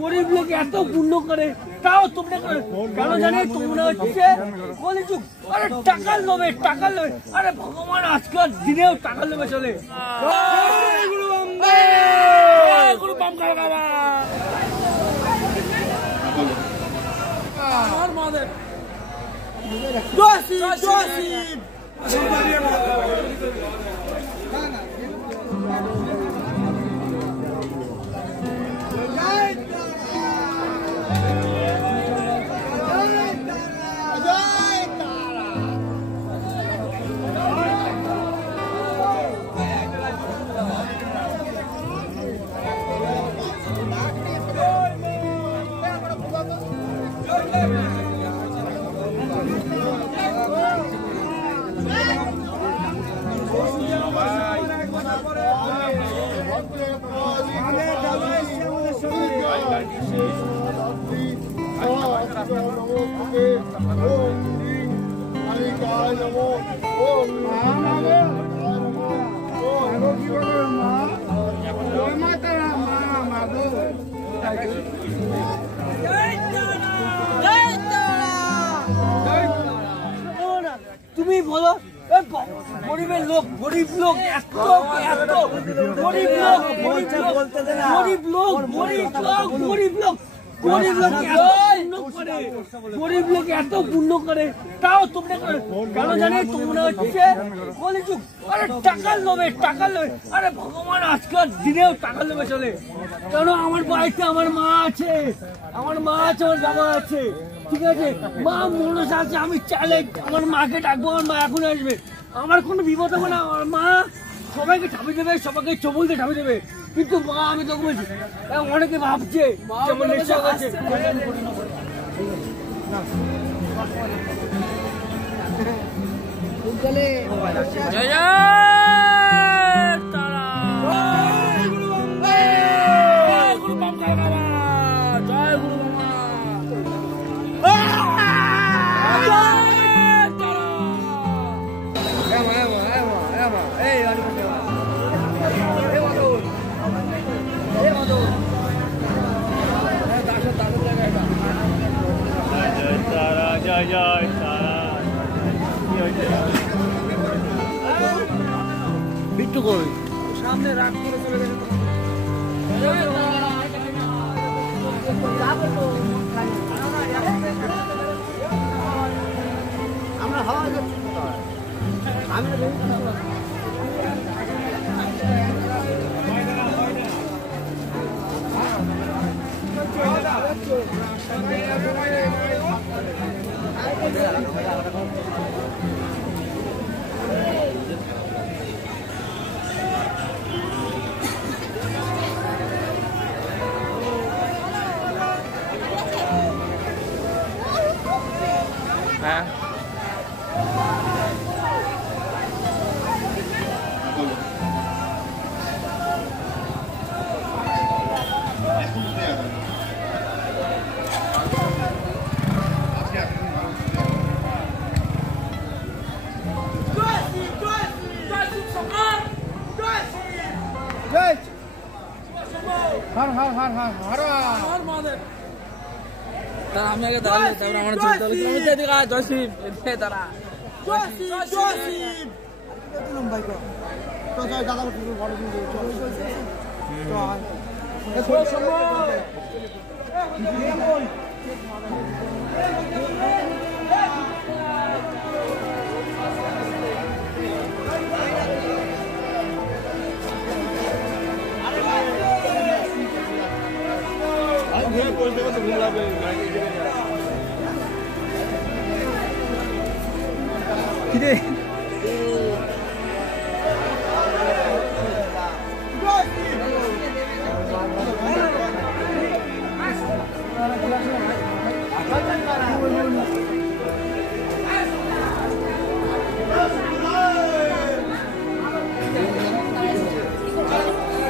গরিব লোক এত পুণ্য করে তাও তোমরা কেন জানে তোমরা হচ্ছে কলিযুগ আরে টাকার লোভে আরে ভগবান আজকের দিনেও টাকার লোভে চলে গুরু বাম খাওয়া আমার মাদের জয় তুমি বলো গরিবের লোক গরিব লোক গরিব লোক এত পুণ্য করে তাও তোমরা কেন জানে তোমরা হচ্ছে কলিযুগ আরে টাকার লোভে আরে ভগবান আজকের দিনেও টাকার লোভে চলে কেন আমার বাড়িতে আমার মা আছে আমার বাবা আছে ঠিক আছে মা মনস আছে আমি চাইলে আমার মাকে ডাকবো আমার মা এখন আসবে আমার কোনো বিপদ হবে না আমার মা সবাইকে ঠাপিয়ে দেবে সবাইকে চবলতে ঠাপিয়ে দেবে কিন্তু মা আমি তো বলছি অনেকে ভাবছে বিট্টু কই সামনে রাগ করে চলে গেছে আমরা হাওয়া যাচ্ছি আমি আমি আগে দাঁড়ালে তারপর আমার চলতে হলো কিলোমিটার এদিকে আয় জয়শিব এদিকে তারা জয়শিব কিরে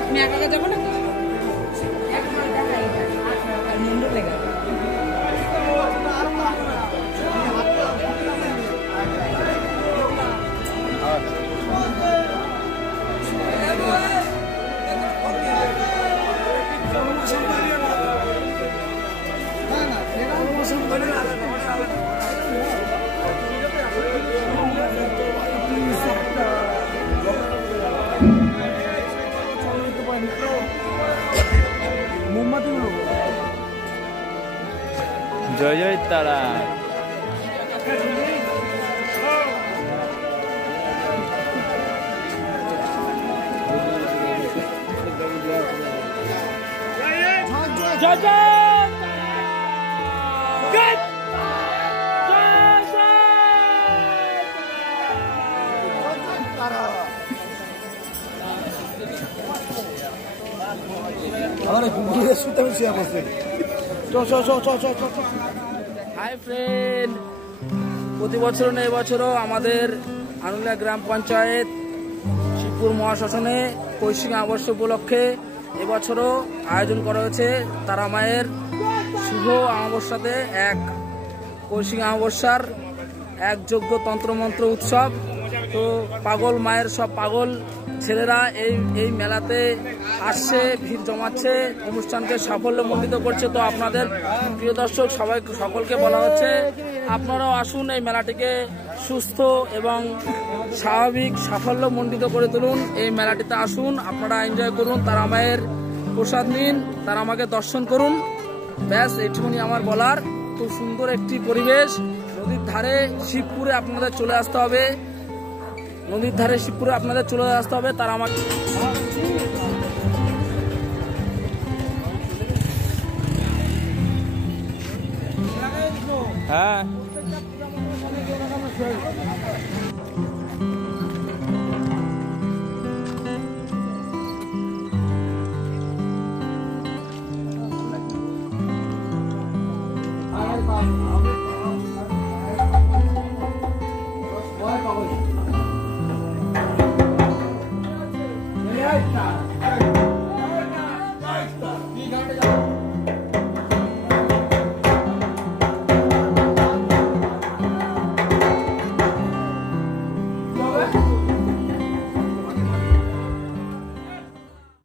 আমি একা একা যাবো না জয় জয় তারা। জয় জয় হাই ফ্রেন্ড, প্রতি বছর না এবছরও আমাদের আনুলিয়া গ্রাম পঞ্চায়েত শিবপুর মহাশ্মশানে কৈশিক অমাবস্যা উপলক্ষে এবছরও আয়োজন করা হয়েছে তারা মায়ের শুভ অমাবস্যাতে এক কৈশিক অমাবস্যার এক যজ্ঞ তন্ত্রমন্ত্র উৎসব। তো পাগল মায়ের সব পাগল ছেলেরা এই মেলাতে আসছে, ভিড় জমাচ্ছে, অনুষ্ঠানকে সাফল্যমণ্ডিত করছে। তো আপনাদের প্রিয় দর্শক সকলকে বলা হচ্ছে আপনারাও আসুন, এই মেলাটিকে সুস্থ এবং স্বাভাবিক সাফল্যমণ্ডিত করে তুলুন। এই মেলাটিতে আসুন, আপনারা এনজয় করুন, তারা মায়ের প্রসাদ নিন, তারা আমাকে দর্শন করুন। ব্যাস এইটুকুনি আমার বলার। খুব সুন্দর একটি পরিবেশ, নদীর ধারে শিবপুরে আপনাদের চলে আসতে হবে, নদীর ধারে শিবপুরে আপনাদের চলে আসতে হবে। তারা আমাকে হ্যাঁ আমার